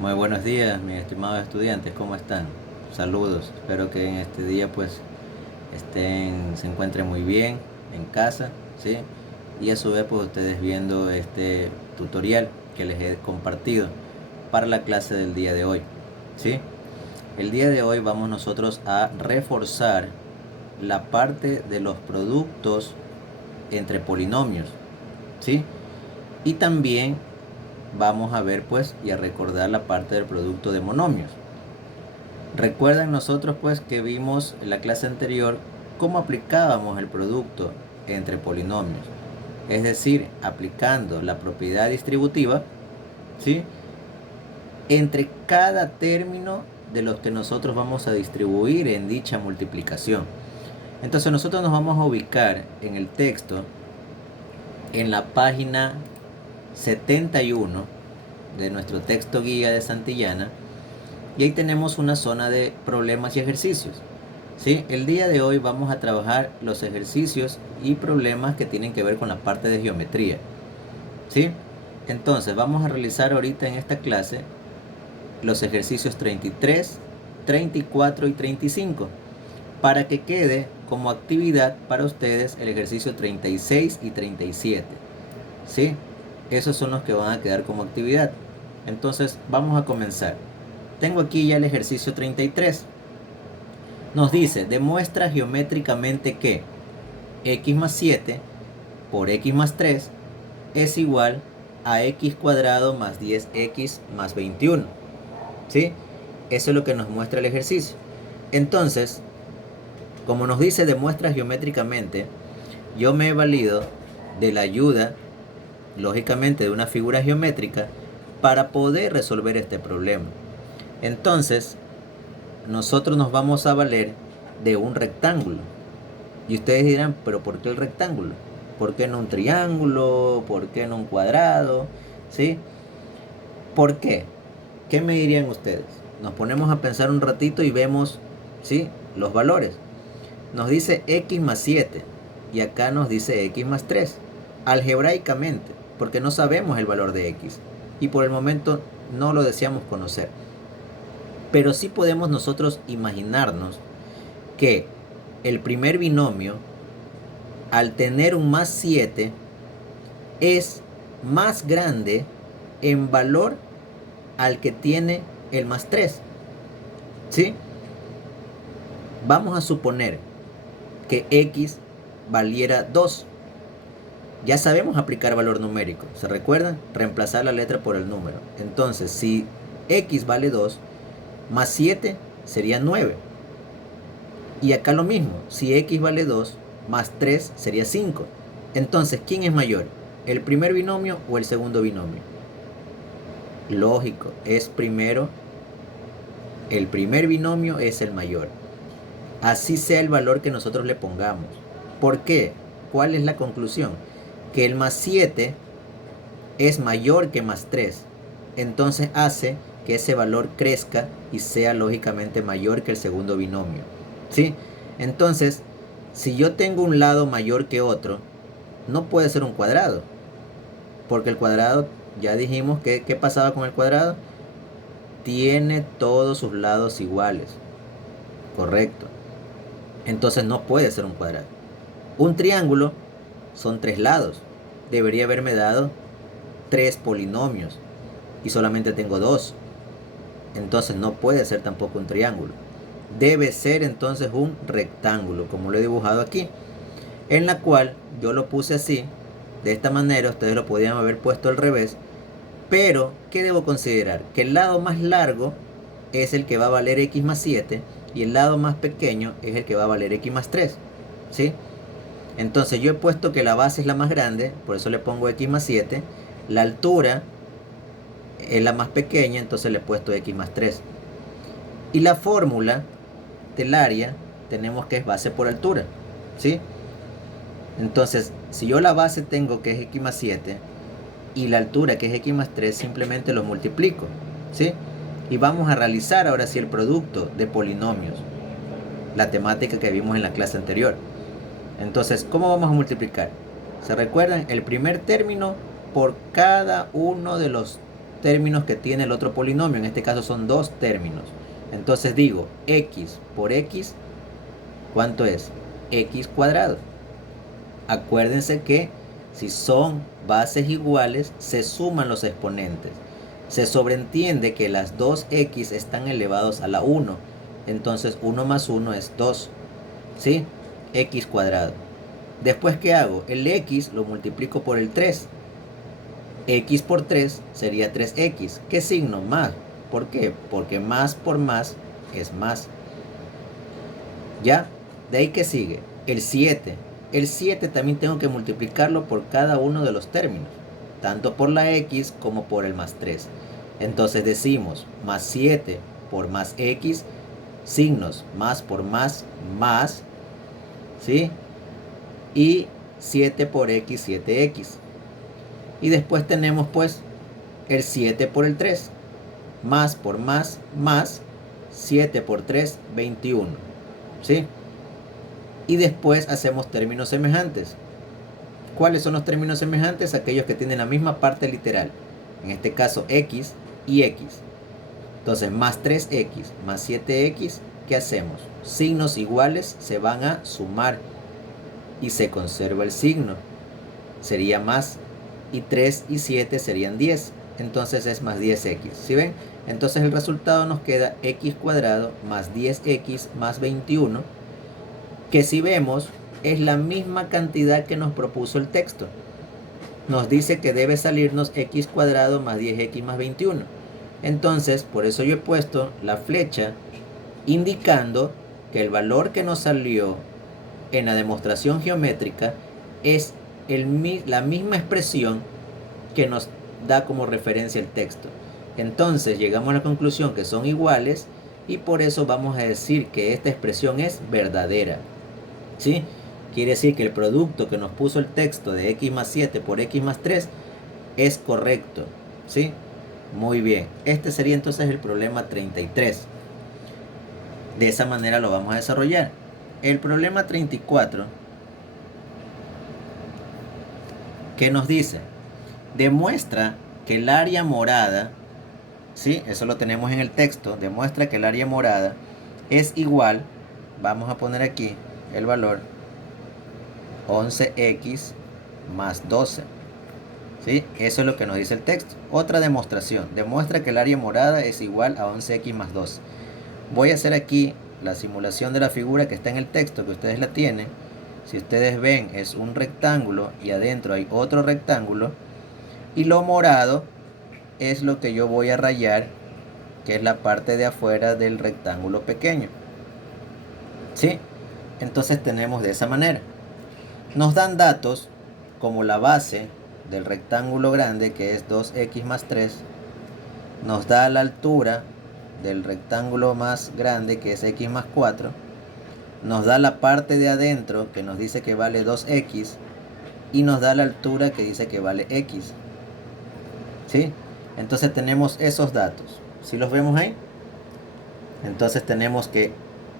Muy buenos días, mis estimados estudiantes, ¿cómo están? Saludos, espero que en este día pues se encuentren muy bien en casa, ¿sí? Y a su vez pues ustedes viendo este tutorial que les he compartido para la clase del día de hoy, ¿sí? El día de hoy vamos nosotros a reforzar la parte de los productos entre polinomios, ¿sí? Y también vamos a ver pues y a recordar la parte del producto de monomios. Recuerdan nosotros pues que vimos en la clase anterior cómo aplicábamos el producto entre polinomios, es decir, aplicando la propiedad distributiva, ¿sí?, entre cada término de los que nosotros vamos a distribuir en dicha multiplicación. Entonces nosotros nos vamos a ubicar en el texto en la página 71 de nuestro texto guía de Santillana, y ahí tenemos una zona de problemas y ejercicios. ¿Sí? El día de hoy vamos a trabajar los ejercicios y problemas que tienen que ver con la parte de geometría. ¿Sí? Entonces vamos a realizar ahorita en esta clase los ejercicios 33, 34 y 35 para que quede como actividad para ustedes el ejercicio 36 y 37. ¿Sí? Esos son los que van a quedar como actividad. Entonces vamos a comenzar. Tengo aquí ya el ejercicio 33. Nos dice, demuestra geométricamente que x más 7 por x más 3 es igual a x cuadrado más 10x más 21. ¿Sí? Eso es lo que nos muestra el ejercicio. Entonces, como nos dice demuestra geométricamente, yo me he valido de la ayuda, lógicamente, de una figura geométrica para poder resolver este problema. Entonces, nosotros nos vamos a valer de un rectángulo. Y ustedes dirán, ¿pero por qué el rectángulo? ¿Por qué no un triángulo? ¿Por qué no un cuadrado? ¿Sí? ¿Por qué? ¿Qué me dirían ustedes? Nos ponemos a pensar un ratito y vemos, ¿sí?, los valores. Nos dice x más 7 y acá nos dice x más 3. Algebraicamente, porque no sabemos el valor de x y por el momento no lo deseamos conocer. Pero sí podemos nosotros imaginarnos que el primer binomio, al tener un más 7, es más grande en valor al que tiene el más 3. ¿Sí? Vamos a suponer que x valiera 2. Ya sabemos aplicar valor numérico. ¿Se recuerdan? Reemplazar la letra por el número. Entonces, si x vale 2, más 7 sería 9. Y acá lo mismo. Si x vale 2, más 3 sería 5. Entonces, ¿quién es mayor? ¿El primer binomio o el segundo binomio? Lógico, es primero. El primer binomio es el mayor. Así sea el valor que nosotros le pongamos. ¿Por qué? ¿Cuál es la conclusión? Que el más 7 es mayor que más 3. Entonces hace que ese valor crezca y sea lógicamente mayor que el segundo binomio. ¿Sí? Entonces, si yo tengo un lado mayor que otro, no puede ser un cuadrado. Porque el cuadrado, ya dijimos que ¿qué pasaba con el cuadrado? Tiene todos sus lados iguales. Correcto. Entonces no puede ser un cuadrado. Un triángulo son 3 lados. Debería haberme dado 3 polinomios. Y solamente tengo 2. Entonces no puede ser tampoco un triángulo. Debe ser entonces un rectángulo, como lo he dibujado aquí. En la cual yo lo puse así. De esta manera ustedes lo podían haber puesto al revés. Pero, ¿qué debo considerar? Que el lado más largo es el que va a valer x más 7. Y el lado más pequeño es el que va a valer x más 3. ¿Sí? Entonces yo he puesto que la base es la más grande, por eso le pongo x más 7. La altura es la más pequeña, entonces le he puesto x más 3. Y la fórmula del área tenemos que es base por altura. ¿Sí? Entonces, si yo la base tengo que es x más 7 y la altura que es x más 3, simplemente lo multiplico. ¿Sí? Y vamos a realizar ahora sí el producto de polinomios, la temática que vimos en la clase anterior. Entonces, ¿cómo vamos a multiplicar? ¿Se recuerdan? El primer término por cada uno de los términos que tiene el otro polinomio. En este caso son 2 términos. Entonces digo, x por x, ¿cuánto es? X cuadrado. Acuérdense que si son bases iguales, se suman los exponentes. Se sobreentiende que las 2x están elevados a la 1. Entonces 1 más 1 es 2. ¿Sí? X cuadrado. Después, ¿qué hago? El x lo multiplico por el 3. X por 3 sería 3x. ¿Qué signo? Más. ¿Por qué? Porque más por más es más. ¿Ya? De ahí, ¿qué sigue? El 7. El 7 también tengo que multiplicarlo por cada uno de los términos, tanto por la x como por el más 3. Entonces decimos más 7 por más x, signos más por más, ¿sí? Y 7 por x, 7x. Y después tenemos pues el 7 por el 3, más por más, 7 por 3, 21, ¿sí? Y después hacemos términos semejantes. ¿Cuáles son los términos semejantes? Aquellos que tienen la misma parte literal. En este caso x y x. Entonces más 3x más 7x, ¿qué hacemos? Signos iguales se van a sumar y se conserva el signo. Sería más. Y 3 y 7 serían 10. Entonces es más 10x. ¿Sí ven? Entonces el resultado nos queda x cuadrado más 10x más 21. Que si vemos es la misma cantidad que nos propuso el texto. Nos dice que debe salirnos x cuadrado más 10x más 21. Entonces, por eso yo he puesto la flecha indicando que el valor que nos salió en la demostración geométrica es la misma expresión que nos da como referencia el texto. Entonces llegamos a la conclusión que son iguales y por eso vamos a decir que esta expresión es verdadera. ¿Sí? Quiere decir que el producto que nos puso el texto de x más 7 por x más 3 es correcto. ¿Sí? Muy bien. Este sería entonces el problema 33. De esa manera lo vamos a desarrollar. El problema 34, ¿qué nos dice? Demuestra que el área morada, ¿sí? Eso lo tenemos en el texto. Demuestra que el área morada es igual, vamos a poner aquí el valor 11x más 12. ¿Sí? Eso es lo que nos dice el texto. Otra demostración. Demuestra que el área morada es igual a 11x más 12. Voy a hacer aquí la simulación de la figura que está en el texto, que ustedes la tienen. Si ustedes ven, es un rectángulo y adentro hay otro rectángulo. Y lo morado es lo que yo voy a rayar, que es la parte de afuera del rectángulo pequeño. ¿Sí? Entonces tenemos de esa manera. Nos dan datos como la base del rectángulo grande, que es 2x más 3. Nos da la altura del rectángulo más grande, que es x más 4. Nos da la parte de adentro, que nos dice que vale 2x. Y nos da la altura, que dice que vale x. ¿Sí? Entonces tenemos esos datos. ¿Sí los vemos ahí? Entonces tenemos que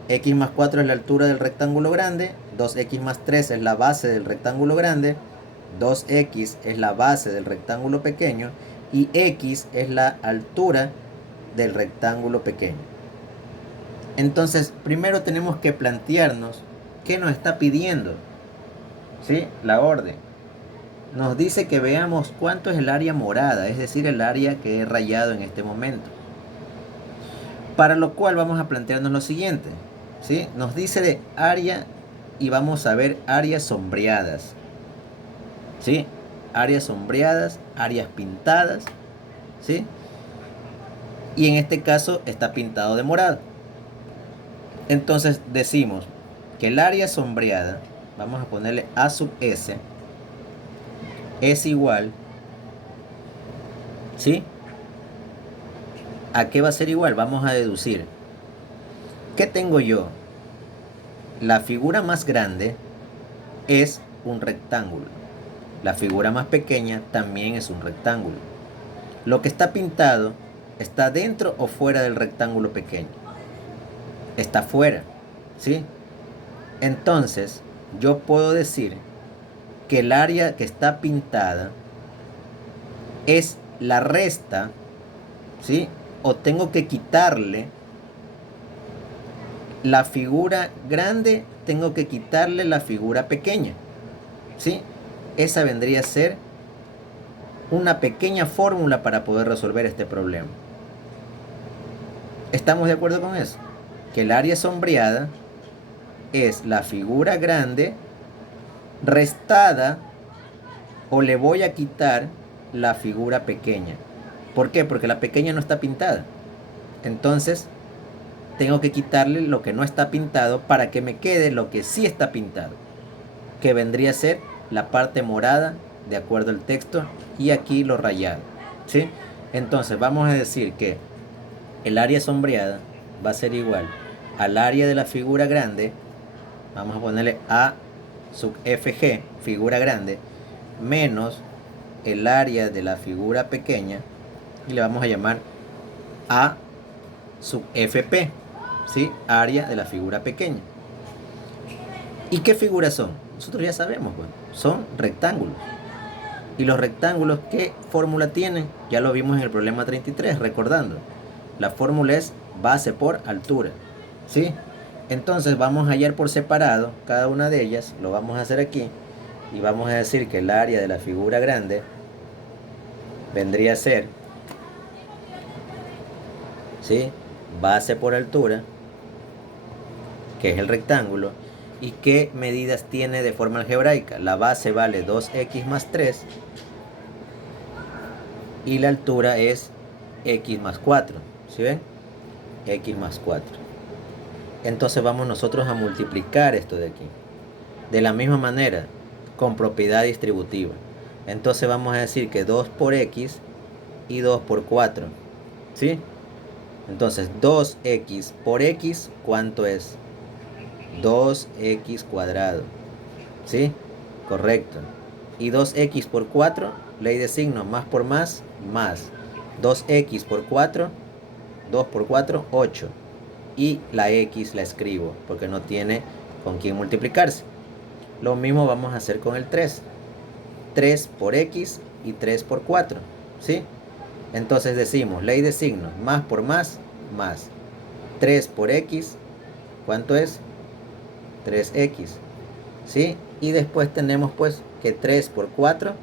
x más 4 es la altura del rectángulo grande, 2x más 3 es la base del rectángulo grande, 2x es la base del rectángulo pequeño y x es la altura del rectángulo pequeño. Entonces, primero tenemos que plantearnos qué nos está pidiendo. ¿Sí? La orden. Nos dice que veamos cuánto es el área morada, es decir, el área que he rayado en este momento. Para lo cual vamos a plantearnos lo siguiente. ¿Sí? Nos dice de área y vamos a ver áreas sombreadas. ¿Sí? Áreas sombreadas, áreas pintadas. ¿Sí? Y en este caso está pintado de morado. Entonces decimos que el área sombreada, vamos a ponerle A sub S, es igual, ¿sí? ¿A qué va a ser igual? Vamos a deducir. ¿Qué tengo yo? La figura más grande es un rectángulo. La figura más pequeña también es un rectángulo. Lo que está pintado está dentro o fuera del rectángulo pequeño. Está fuera, ¿sí? Entonces, yo puedo decir que el área que está pintada es la resta ¿sí? O tengo que quitarle la figura grande, tengo que quitarle la figura pequeña, ¿sí? Esa vendría a ser una pequeña fórmula para poder resolver este problema. ¿Estamos de acuerdo con eso? Que el área sombreada es la figura grande restada, o le voy a quitar la figura pequeña. ¿Por qué? Porque la pequeña no está pintada. Entonces, tengo que quitarle lo que no está pintado para que me quede lo que sí está pintado, que vendría a ser la parte morada de acuerdo al texto y aquí lo rayado, ¿sí? Entonces vamos a decir que el área sombreada va a ser igual al área de la figura grande, vamos a ponerle A sub FG, figura grande, menos el área de la figura pequeña, y le vamos a llamar A sub FP, ¿sí? Área de la figura pequeña. ¿Y qué figuras son? Nosotros ya sabemos, pues, son rectángulos. ¿Y los rectángulos qué fórmula tienen? Ya lo vimos en el problema 33, recordando. La fórmula es base por altura, ¿sí? Entonces vamos a hallar por separado cada una de ellas, lo vamos a hacer aquí, y vamos a decir que el área de la figura grande vendría a ser, ¿sí? Base por altura, que es el rectángulo. ¿Y qué medidas tiene de forma algebraica? La base vale 2x más 3 y la altura es x más 4, ¿sí ven? X más 4. Entonces vamos nosotros a multiplicar esto de aquí. De la misma manera, con propiedad distributiva. Entonces vamos a decir que 2 por x y 2 por 4, ¿sí? Entonces 2x por x, ¿cuánto es? 2x cuadrado, ¿sí? Correcto. Y 2x por 4, ley de signos, más por más, más. 2x por 4, 2 por 4, 8. Y la x la escribo, porque no tiene con quién multiplicarse. Lo mismo vamos a hacer con el 3. 3 por x y 3 por 4, ¿sí? Entonces decimos, ley de signos, más por más, más. 3 por x, ¿cuánto es? 3x, ¿sí? Y después tenemos pues que 3 por 4,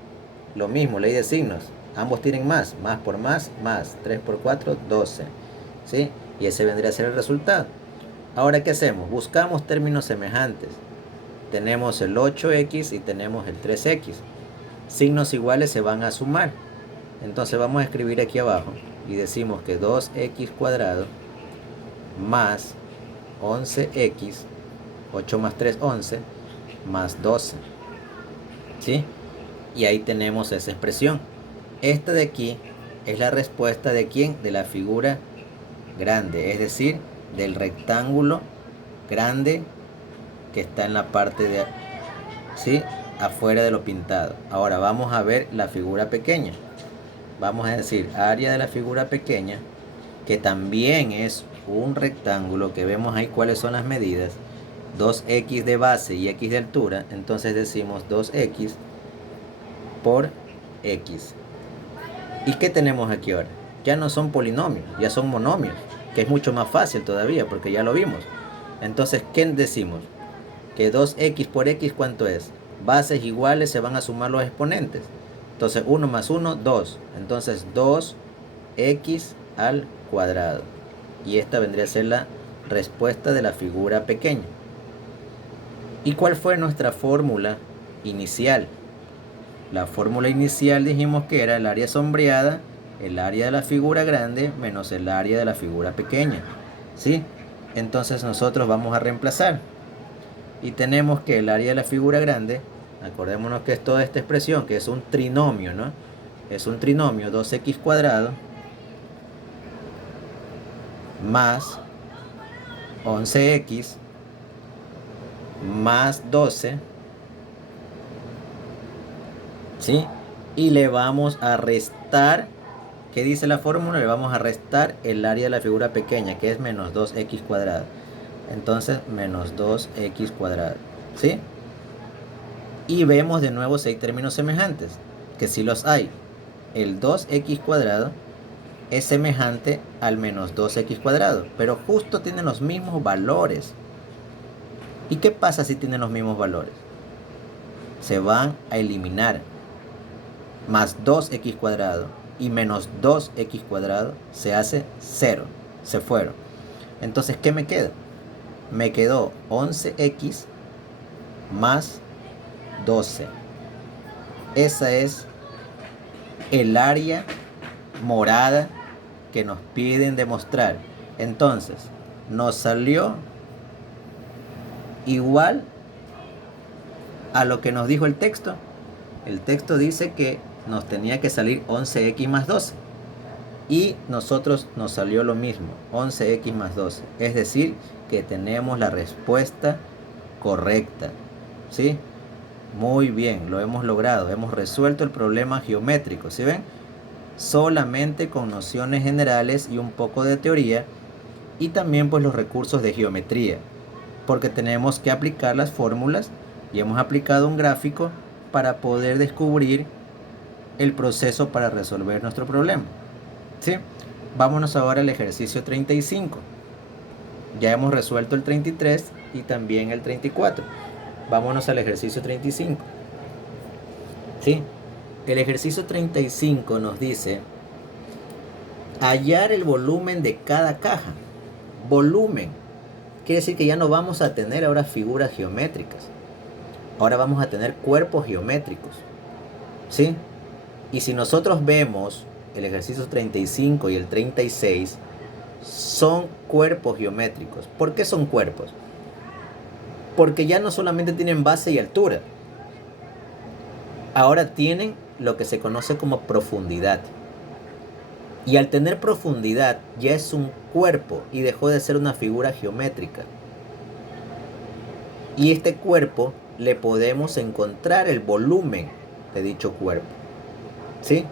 lo mismo, ley de signos, ambos tienen más por más, más. 3 por 4, 12, ¿sí? Y ese vendría a ser el resultado. Ahora, ¿qué hacemos? Buscamos términos semejantes. Tenemos el 8x y tenemos el 3x. Signos iguales se van a sumar. Entonces vamos a escribir aquí abajo y decimos que 2x cuadrado más 11x, 8 más 3, 11, más 12, ¿sí? Y ahí tenemos esa expresión. Esta de aquí es la respuesta de ¿quién? De la figura grande, es decir, del rectángulo grande que está en la parte de, ¿sí? Afuera de lo pintado. Ahora vamos a ver la figura pequeña. Vamos a decir área de la figura pequeña, que también es un rectángulo, que vemos ahí cuáles son las medidas. 2x de base y x de altura. Entonces decimos 2x por x. ¿Y qué tenemos aquí ahora? Ya no son polinomios, ya son monomios, que es mucho más fácil todavía porque ya lo vimos. Entonces, ¿qué decimos? Que 2x por x, ¿cuánto es? Bases iguales, se van a sumar los exponentes. Entonces 1 más 1, 2. Entonces 2x al cuadrado. Y esta vendría a ser la respuesta de la figura pequeña. ¿Y cuál fue nuestra fórmula inicial? La fórmula inicial dijimos que era el área sombreada, el área de la figura grande menos el área de la figura pequeña, ¿sí? Entonces nosotros vamos a reemplazar. Y tenemos que el área de la figura grande, acordémonos que es toda esta expresión, que es un trinomio, ¿no? Es un trinomio, 2x cuadrado más 11x más 12, ¿sí? Y le vamos a restar, ¿qué dice la fórmula? Le vamos a restar el área de la figura pequeña, que es menos 2x cuadrado. Entonces, menos 2x cuadrado, ¿sí? Y vemos de nuevo si hay términos semejantes, que sí los hay. El 2x cuadrado es semejante al menos 2x cuadrado, pero justo tienen los mismos valores. ¿Y qué pasa si tienen los mismos valores? Se van a eliminar. Más 2x cuadrado y menos 2x cuadrado se hace 0. Se fueron. Entonces, ¿qué me queda? Me quedó 11x más 12. Esa es el área morada que nos piden demostrar. Entonces, nos salió igual a lo que nos dijo el texto. El texto dice que nos tenía que salir 11x más 12. Y nosotros nos salió lo mismo, 11x más 12. Es decir, que tenemos la respuesta correcta. ¿Sí? Muy bien, lo hemos logrado. Hemos resuelto el problema geométrico. ¿Sí ven? Solamente con nociones generales y un poco de teoría. Y también pues los recursos de geometría. Porque tenemos que aplicar las fórmulas. Y hemos aplicado un gráfico para poder descubrir el proceso para resolver nuestro problema. ¿Sí? Vámonos ahora al ejercicio 35. Ya hemos resuelto el 33 y también el 34. Vámonos al ejercicio 35. ¿Sí? El ejercicio 35 nos dice hallar el volumen de cada caja. Volumen. Quiere decir que ya no vamos a tener ahora figuras geométricas. Ahora vamos a tener cuerpos geométricos. ¿Sí? Y si nosotros vemos el ejercicio 35 y el 36, son cuerpos geométricos. ¿Por qué son cuerpos? Porque ya no solamente tienen base y altura. Ahora tienen lo que se conoce como profundidad. Y al tener profundidad ya es un cuerpo y dejó de ser una figura geométrica. Y este cuerpo le podemos encontrar el volumen de dicho cuerpo. ¿Sí?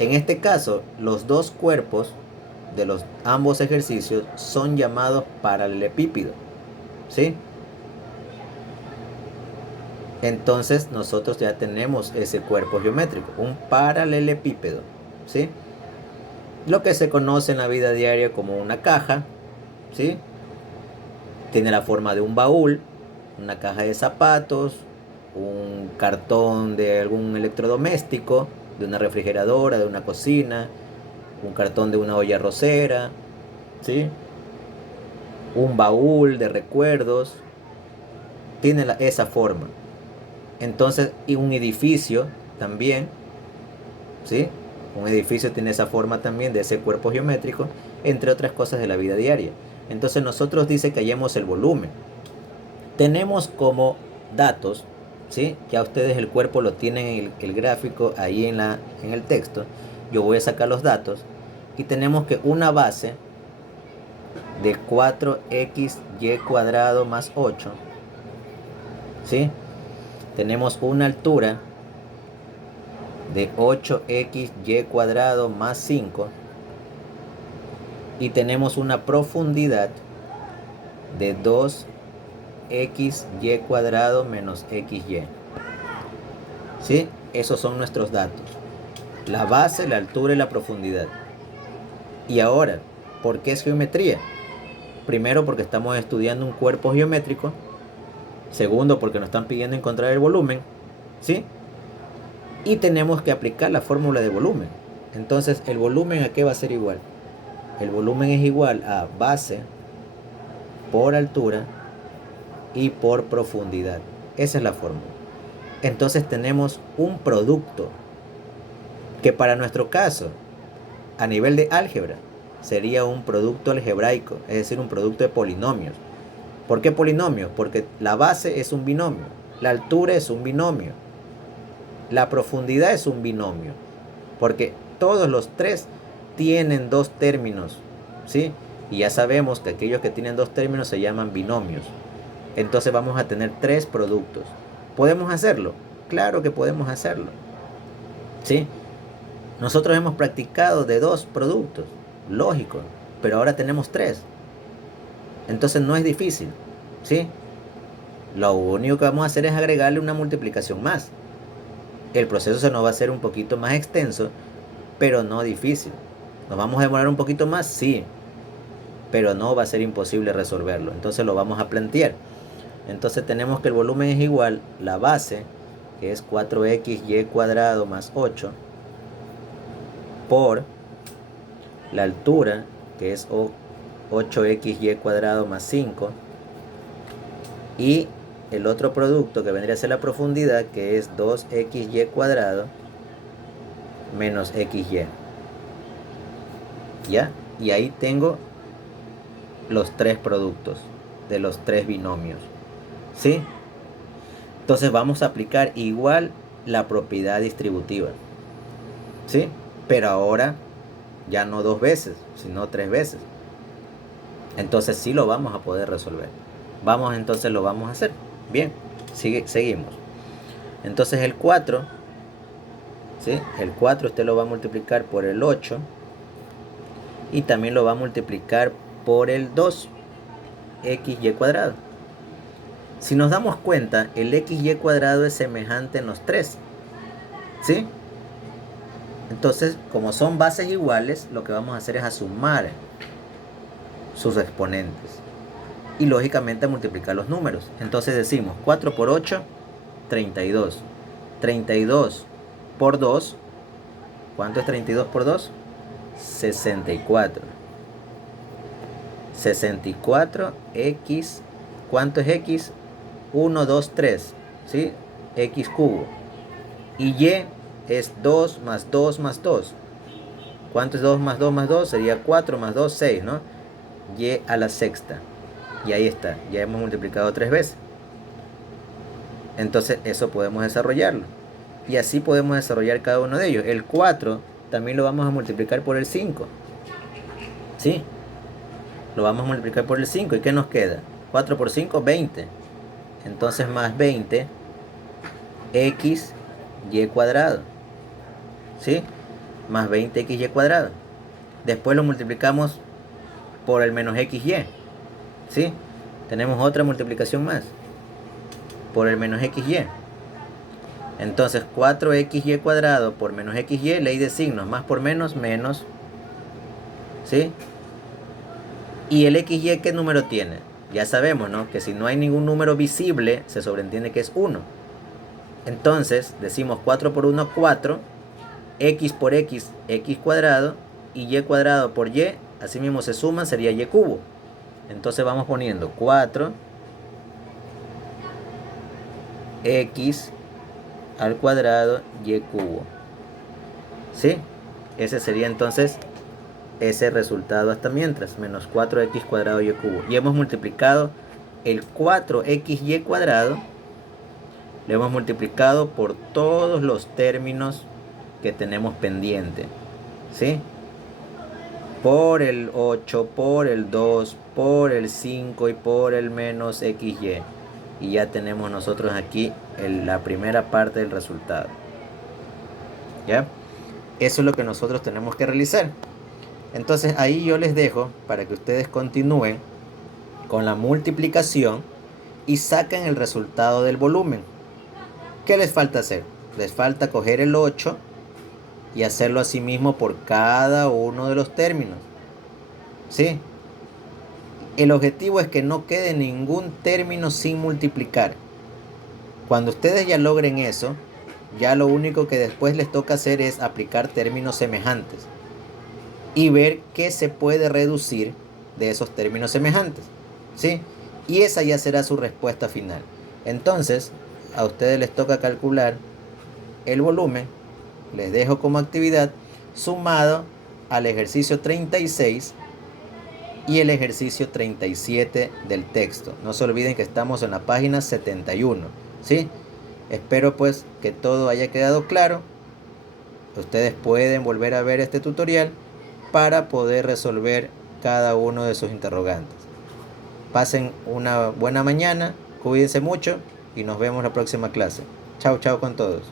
En este caso, los dos cuerpos de los ambos ejercicios son llamados paralelepípedos. ¿Sí? Entonces nosotros ya tenemos ese cuerpo geométrico, un paralelepípedo. ¿Sí? Lo que se conoce en la vida diaria como una caja. ¿Sí? Tiene la forma de un baúl, una caja de zapatos, un cartón de algún electrodoméstico, de una refrigeradora, de una cocina, un cartón de una olla arrocera, ¿sí? Un baúl de recuerdos, tiene esa forma. Entonces, y un edificio también, ¿sí? Un edificio tiene esa forma también de ese cuerpo geométrico, entre otras cosas de la vida diaria. Entonces nosotros dice que hallemos el volumen. Tenemos como datos, ¿sí? Ya ustedes el cuerpo lo tienen en el gráfico ahí en el texto. Yo voy a sacar los datos y tenemos que una base de 4xy cuadrado más 8, ¿sí? Tenemos una altura de 8xy cuadrado más 5 y tenemos una profundidad de 2xy cuadrado menos xy. ¿Sí? Esos son nuestros datos. La base, la altura y la profundidad. Y ahora, ¿por qué es geometría? Primero, porque estamos estudiando un cuerpo geométrico. Segundo, porque nos están pidiendo encontrar el volumen. ¿Sí? Y tenemos que aplicar la fórmula de volumen. Entonces, ¿el volumen a qué va a ser igual? El volumen es igual a base por altura y por profundidad. Esa es la fórmula. Entonces tenemos un producto que para nuestro caso, a nivel de álgebra, sería un producto algebraico, es decir, un producto de polinomios. ¿Por qué polinomios? Porque la base es un binomio, la altura es un binomio, la profundidad es un binomio, porque todos los tres tienen dos términos, ¿sí? Y ya sabemos que aquellos que tienen dos términos se llaman binomios. Entonces vamos a tener tres productos. ¿Podemos hacerlo? Claro que podemos hacerlo. ¿Sí? Nosotros hemos practicado de dos productos, lógico, pero ahora tenemos tres. Entonces no es difícil. ¿Sí? Lo único que vamos a hacer es agregarle una multiplicación más. El proceso se nos va a hacer un poquito más extenso, pero no difícil. ¿Nos vamos a demorar un poquito más? Sí, pero no va a ser imposible resolverlo. Entonces lo vamos a plantear. Entonces tenemos que el volumen es igual, la base, que es 4xy cuadrado más 8, por la altura, que es 8xy cuadrado más 5, y el otro producto que vendría a ser la profundidad, que es 2xy cuadrado menos xy. ¿Ya? Y ahí tengo los tres productos de los tres binomios. ¿Sí? Entonces vamos a aplicar igual la propiedad distributiva. ¿Sí? Pero ahora ya no 2 veces, sino 3 veces. Entonces sí lo vamos a poder resolver. Entonces lo vamos a hacer. Bien, seguimos. Entonces el 4, ¿sí? El 4 usted lo va a multiplicar por el 8 y también lo va a multiplicar por el 2xy cuadrado. Si nos damos cuenta, el xy cuadrado es semejante en los tres, ¿sí? Entonces, como son bases iguales, lo que vamos a hacer es a sumar sus exponentes y lógicamente a multiplicar los números. Entonces decimos 4 por 8, 32. 32 por 2, ¿cuánto es 32 por 2? 64. 64x, ¿cuánto es x? 1, 2, 3, ¿sí? X cubo. Y y es 2 más 2 más 2. ¿Cuánto es 2 más 2 más 2? Sería 4 más 2, 6, ¿no? Y a la sexta. Y ahí está, ya hemos multiplicado 3 veces. Entonces eso podemos desarrollarlo. Y así podemos desarrollar cada uno de ellos. El 4 también lo vamos a multiplicar por el 5. ¿Sí? Lo vamos a multiplicar por el 5. ¿Y qué nos queda? 4 por 5, 20. Entonces más 20 x y cuadrado. ¿Sí? Más 20xy cuadrado. Después lo multiplicamos por el menos xy. ¿Sí? Tenemos otra multiplicación más. Por el menos xy. Entonces 4xy cuadrado por menos xy, ley de signos. Más por menos, menos. ¿Sí? ¿Y el xy qué número tiene? Ya sabemos, ¿no? Que si no hay ningún número visible, se sobreentiende que es 1. Entonces, decimos 4 por 1, 4. X por x, x cuadrado. Y y cuadrado por y, así mismo se suman, sería y cubo. Entonces vamos poniendo 4 x al cuadrado y cubo. ¿Sí? Ese sería entonces ese resultado hasta mientras, menos 4x cuadrado y cubo. Y hemos multiplicado el 4xy cuadrado, lo hemos multiplicado por todos los términos que tenemos pendiente, ¿sí? Por el 8, por el 2, por el 5 y por el menos xy. Y ya tenemos nosotros aquí la primera parte del resultado. ¿Ya? Eso es lo que nosotros tenemos que realizar. Entonces ahí yo les dejo para que ustedes continúen con la multiplicación y saquen el resultado del volumen. ¿Qué les falta hacer? Les falta coger el 8 y hacerlo así mismo por cada uno de los términos. ¿Sí? El objetivo es que no quede ningún término sin multiplicar. Cuando ustedes ya logren eso, ya lo único que después les toca hacer es aplicar términos semejantes y ver qué se puede reducir de esos términos semejantes, ¿sí? Y esa ya será su respuesta final. Entonces, a ustedes les toca calcular el volumen, les dejo como actividad, sumado al ejercicio 36 y el ejercicio 37 del texto. No se olviden que estamos en la página 71, ¿sí? Espero pues que todo haya quedado claro. Ustedes pueden volver a ver este tutorial para poder resolver cada uno de sus interrogantes. Pasen una buena mañana, cuídense mucho y nos vemos la próxima clase. Chao, chao con todos.